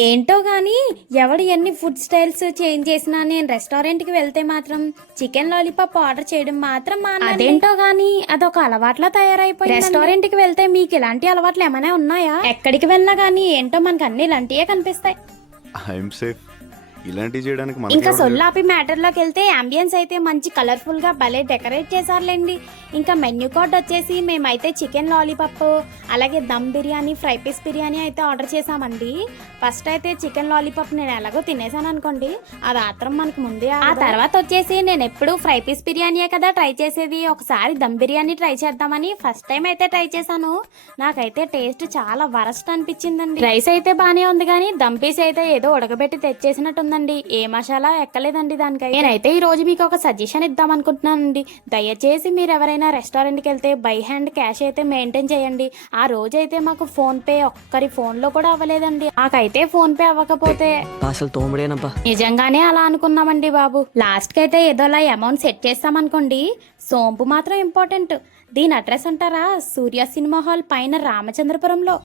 ఏంటో గానీ ఎవడు ఎన్ని ఫుడ్ స్టైల్స్ చేంజ్ చేసినా నేను రెస్టారెంట్కి వెళ్తే మాత్రం చికెన్ లాలీపాప్ ఆర్డర్ చేయడం మాత్రం అదేంటో గానీ అదొక అలవాట్లా తయారైపోయింది. రెస్టారెంట్కి వెళ్తే మీకు ఇలాంటి అలవాట్లు ఏమైనా ఉన్నాయా? ఎక్కడికి వెళ్ళినా గానీ ఏంటో మనకు అన్ని ఇలాంటివే కనిపిస్తాయి. I'm safe. ఇలాంటివి చేయడానికి ఇంకా సొల్లాపి మ్యాటర్లోకి వెళ్తే అంబియన్స్ అయితే మంచి కలర్ఫుల్ గా భలే డెకరేట్ చేశారులేండి. ఇంకా మెన్యూ కార్డ్ వచ్చేసి మేమైతే చికెన్ లాలీపాప్ అలాగే దమ్ బిర్యానీ ఫ్రై పీస్ బిర్యానీ అయితే ఆర్డర్ చేసామండి. ఫస్ట్ అయితే చికెన్ లాలీపాప్ నేను ఎలాగో తినేసాను అనుకోండి, అది ఆత్రం మనకు ముందే. ఆ తర్వాత వచ్చేసి నేను ఎప్పుడు ఫ్రై పీస్ బిర్యానీయే కదా ట్రై చేసేది, ఒకసారి దమ్ బిర్యానీ ట్రై చేద్దామని ఫస్ట్ టైం అయితే ట్రై చేశాను. నాకైతే టేస్ట్ చాలా వరస్ట్ అనిపించిందండి. రైస్ అయితే బానే ఉంది కానీ దమ్ పీస్ అయితే ఏదో ఉడకబెట్టి తెచ్చేసినట్టు ఉందండి. ఏ మసాలా ఎక్కలేదండి దానికి. నేనైతే ఈ రోజు మీకు ఒక సజెషన్ ఇద్దాం అనుకుంటున్నానండి. దయచేసి మీరు ఎవరైనా రెస్టారెంట్కి వెళ్తే బై హ్యాండ్ క్యాష్ అయితే మెయింటైన్ చేయండి. ఆ రోజు అయితే మాకు ఫోన్ పే ఒక్కరి ఫోన్ లో కూడా అవ్వలేదండి. నాకైతే ఫోన్ పే అవ్వకపోతే అసలు తోముడేనబ్బా. నిజంగానే అలా అనుకున్నామండి బాబు. లాస్ట్ కి అయితే ఏదోలా అమౌంట్ సెట్ చేస్తామనుకోండి, సోంపు మాత్రం ఇంపార్టెంట్. దీని అడ్రస్ అంటారా, సూర్య సినిమా హాల్ పైన రామచంద్రపురంలో.